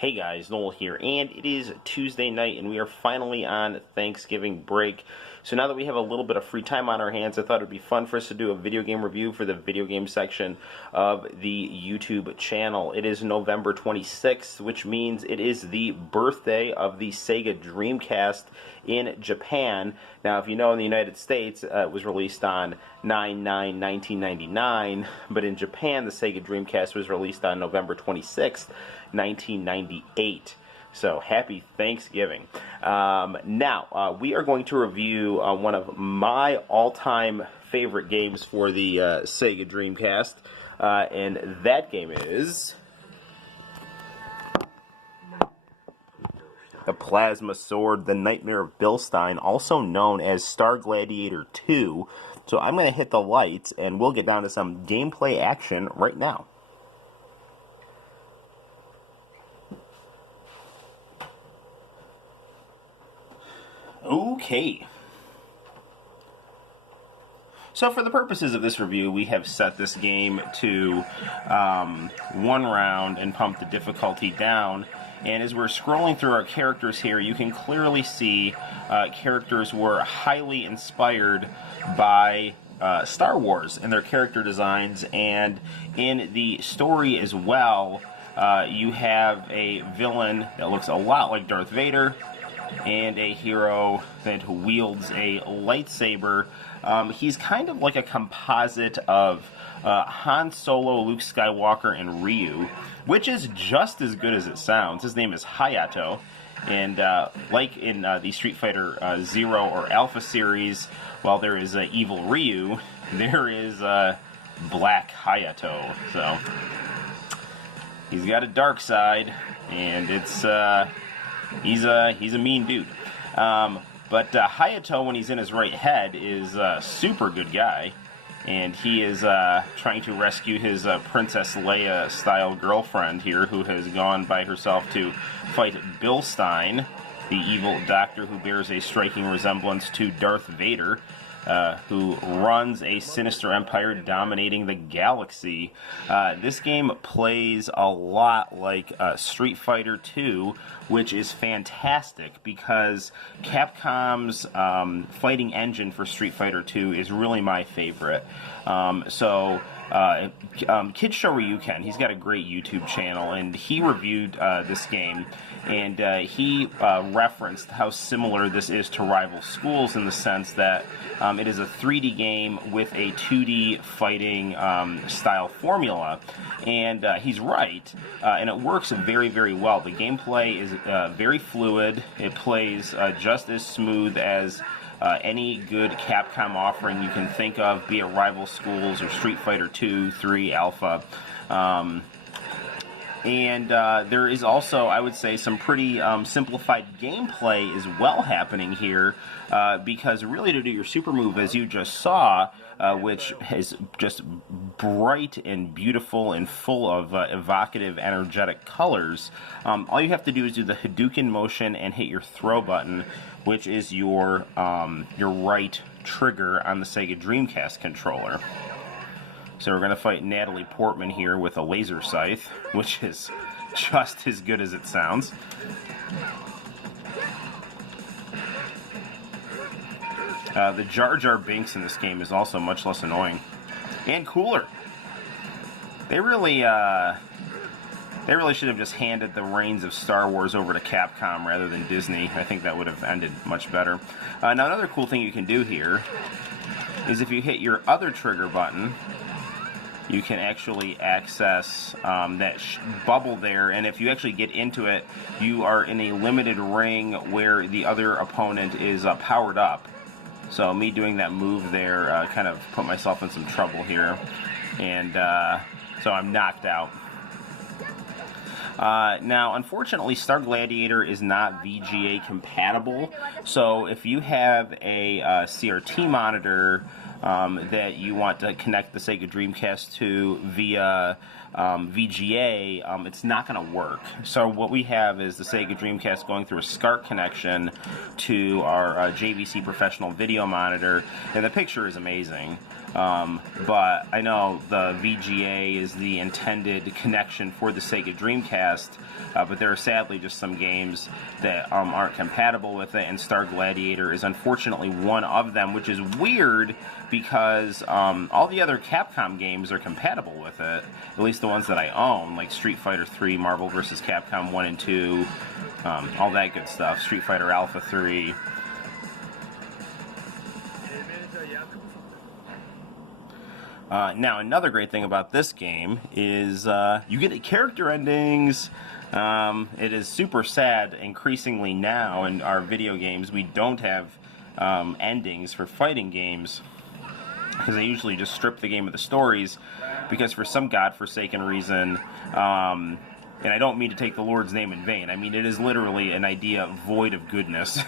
Hey guys, Noel here, and it is Tuesday night, and we are finally on Thanksgiving break. So now that we have a little bit of free time on our hands, I thought it would be fun for us to do a video game review for the video game section of the YouTube channel. It is November 26th, which means it is the birthday of the Sega Dreamcast in Japan. Now, if you know, in the United States, it was released on 9/9/1999, but in Japan, the Sega Dreamcast was released on November 26th, 1998. So, happy Thanksgiving. Now, we are going to review one of my all-time favorite games for the Sega Dreamcast, and that game is the Plasma Sword, the Nightmare of Bilstein, also known as Star Gladiator 2. So I'm going to hit the lights, and we'll get down to some gameplay action right now. Okay. So for the purposes of this review, we have set this game to one round and pumped the difficulty down. And as we're scrolling through our characters here, you can clearly see characters were highly inspired by Star Wars in their character designs, and in the story as well. You have a villain that looks a lot like Darth Vader, and a hero that wields a lightsaber. He's kind of like a composite of Han Solo, Luke Skywalker, and Ryu, which is just as good as it sounds. His name is Hayato, and like in the Street Fighter Zero or Alpha series, while there is evil Ryu, there is Black Hayato. So he's got a dark side, and it's he's a mean dude. But Hayato, when he's in his right head, is a super good guy, and he is trying to rescue his Princess Leia-style girlfriend here, who has gone by herself to fight Bilstein, the evil doctor who bears a striking resemblance to Darth Vader, who runs a sinister empire dominating the galaxy. This game plays a lot like Street Fighter 2, which is fantastic because Capcom's fighting engine for Street Fighter 2 is really my favorite. Kid Shoryuken, he's got a great YouTube channel, and he reviewed this game, and he referenced how similar this is to Rival Schools in the sense that it is a 3D game with a 2D fighting style formula, and he's right, and it works very, very well. The gameplay is very fluid. It plays just as smooth as any good Capcom offering you can think of, be it Rival Schools or Street Fighter 2, 3, Alpha. And there is also, I would say, some pretty simplified gameplay as well happening here, because really to do your super move, as you just saw, which is just bright and beautiful and full of evocative, energetic colors, all you have to do is do the Hadouken motion and hit your throw button, which is your right trigger on the Sega Dreamcast controller. So we're going to fight Natalie Portman here with a laser scythe, which is just as good as it sounds. The Jar Jar Binks in this game is also much less annoying and cooler. They really should have just handed the reins of Star Wars over to Capcom rather than Disney. I think that would have ended much better. Now, another cool thing you can do here is if you hit your other trigger button, you can actually access that bubble there, and if you actually get into it, you are in a limited ring where the other opponent is powered up. So me doing that move there kind of put myself in some trouble here, and so I'm knocked out. Now, unfortunately, Star Gladiator is not VGA compatible, so if you have a CRT monitor that you want to connect the Sega Dreamcast to via VGA, it's not going to work. So what we have is the Sega Dreamcast going through a SCART connection to our JVC professional video monitor, and the picture is amazing. But I know the VGA is the intended connection for the Sega Dreamcast, but there are sadly just some games that aren't compatible with it, and Star Gladiator is unfortunately one of them, which is weird because all the other Capcom games are compatible with it, at least the ones that I own, like Street Fighter 3, Marvel vs. Capcom 1 and 2, all that good stuff, Street Fighter Alpha 3. Now, another great thing about this game is you get character endings. It is super sad, increasingly now in our video games, we don't have endings for fighting games, because they usually just strip the game of the stories, because for some godforsaken reason, and I don't mean to take the Lord's name in vain, I mean it is literally an idea void of goodness.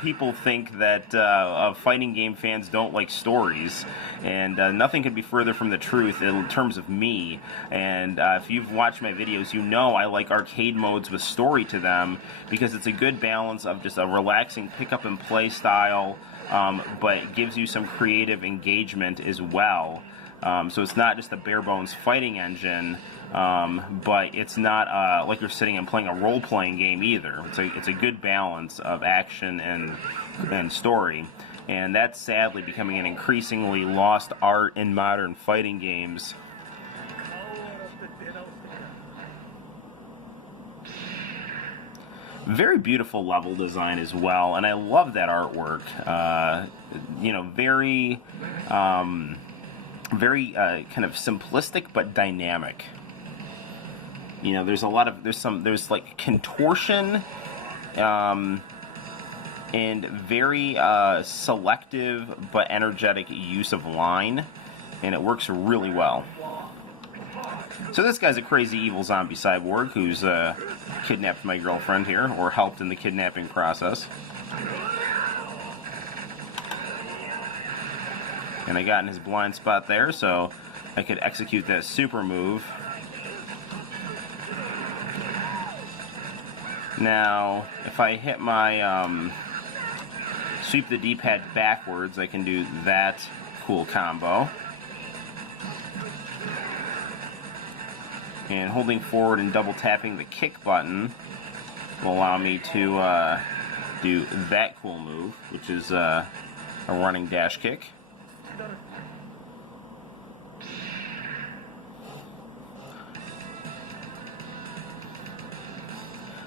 People think that fighting game fans don't like stories, and nothing could be further from the truth in terms of me. And if you've watched my videos, you know I like arcade modes with story to them, because it's a good balance of just a relaxing pick-up-and-play style, but it gives you some creative engagement as well. So it's not just a bare-bones fighting engine, but it's not like you're sitting and playing a role-playing game either. It's a good balance of action and story, and that's sadly becoming an increasingly lost art in modern fighting games. Very beautiful level design as well, and I love that artwork. Very kind of simplistic but dynamic. You know, there's like contortion, and very selective but energetic use of line, and it works really well. So this guy's a crazy evil zombie cyborg who's kidnapped my girlfriend here, or helped in the kidnapping process. And I got in his blind spot there, so I could execute that super move. Now, if I hit my sweep the D-pad backwards, I can do that cool combo. And holding forward and double tapping the kick button will allow me to do that cool move, which is a running dash kick.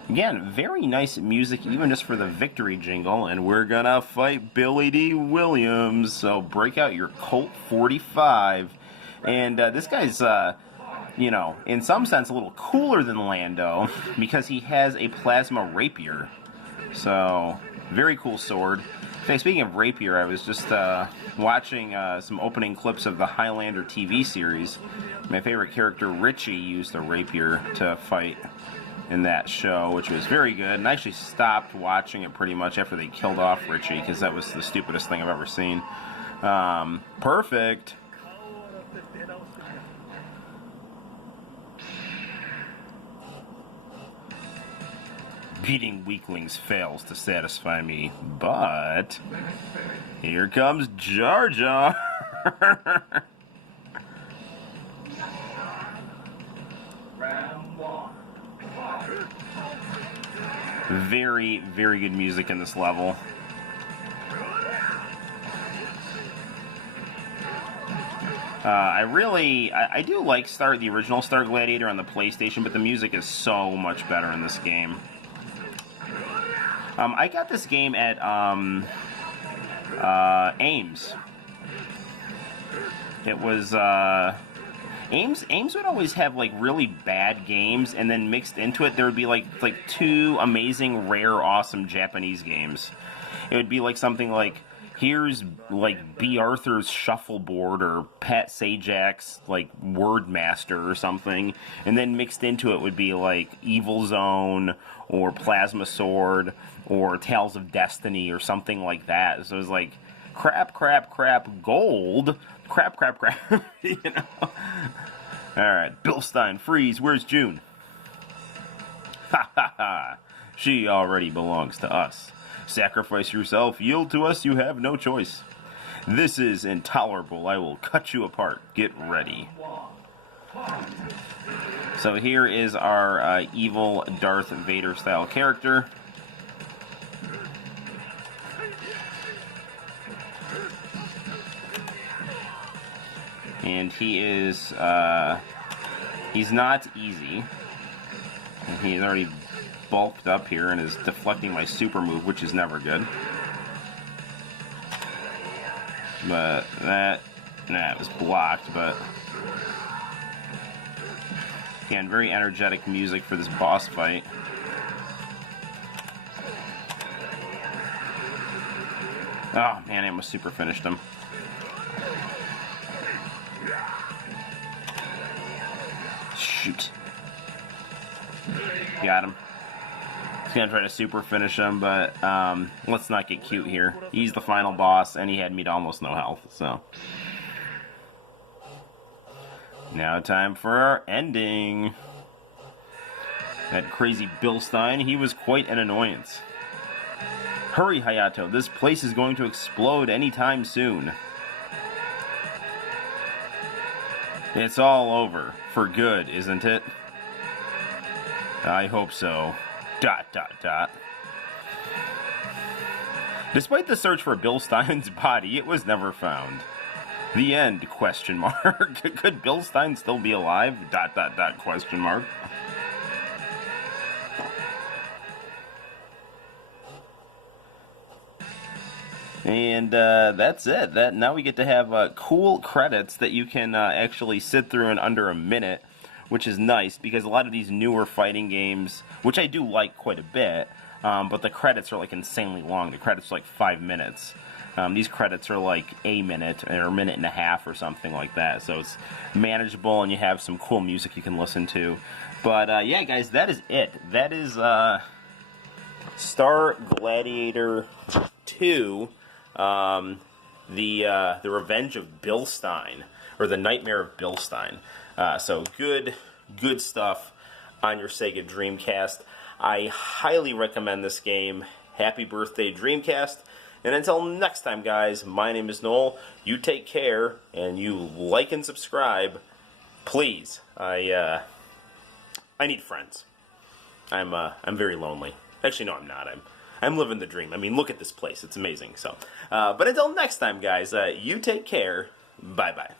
Again, very nice music, even just for the victory jingle, and we're gonna fight Billy D. Williams, so break out your Colt 45. And this guy's, you know, in some sense a little cooler than Lando, because he has a plasma rapier. So, very cool sword. In fact, speaking of rapier, I was just watching some opening clips of the Highlander TV series. My favorite character, Richie, used a rapier to fight in that show, which was very good, and I actually stopped watching it pretty much after they killed off Richie, because that was the stupidest thing I've ever seen. Perfect. Beating weaklings fails to satisfy me, but here comes Jar Jar. Very, very good music in this level. I do like the original Star Gladiator on the PlayStation, but the music is so much better in this game. I got this game at Ames. It was Ames would always have like really bad games, and then mixed into it there would be like two amazing, rare, awesome Japanese games. It would be like something like, here's like B. Arthur's Shuffleboard or Pat Sajak's like Wordmaster or something, and then mixed into it would be like Evil Zone or Plasma Sword or Tales of Destiny or something like that. So it was like crap, gold, crap, you know. Alright, Bill Stein, freeze, where's June? Ha ha ha, she already belongs to us. Sacrifice yourself, yield to us, you have no choice. This is intolerable. I will cut you apart. Get ready. So here is our evil Darth Vader style character. And he is, he's not easy. He's already bulked up here and is deflecting my super move, which is never good. But that was blocked, but again, very energetic music for this boss fight. Oh man, I almost super finished him. Shoot. Got him. He's gonna try to super finish him, but let's not get cute here. He's the final boss, and he had me to almost no health, so. Now time for our ending. That crazy Bill Stein, he was quite an annoyance. Hurry, Hayato, this place is going to explode anytime soon. It's all over. For good, isn't it? I hope so. ... Despite the search for Bill Stein's body, it was never found. The end, question mark. Could Bill Stein still be alive? ... question mark. And that's it. Now we get to have cool credits that you can actually sit through in under a minute, which is nice because a lot of these newer fighting games, which I do like quite a bit, but the credits are like insanely long. The credits are like 5 minutes. These credits are like a minute or a minute and a half or something like that. So it's manageable and you have some cool music you can listen to. But yeah, guys, that is it. That is Star Gladiator 2. The Revenge of Bill Stein, or the Nightmare of Bill Stein. So good stuff on your Sega Dreamcast. I highly recommend this game. Happy birthday, Dreamcast. And until next time, guys, my name is Noel. You take care, and you like and subscribe. Please. I need friends. I'm very lonely. Actually, no, I'm not. I'm living the dream. I mean, look at this place. It's amazing. So, but until next time, guys, you take care. Bye-bye.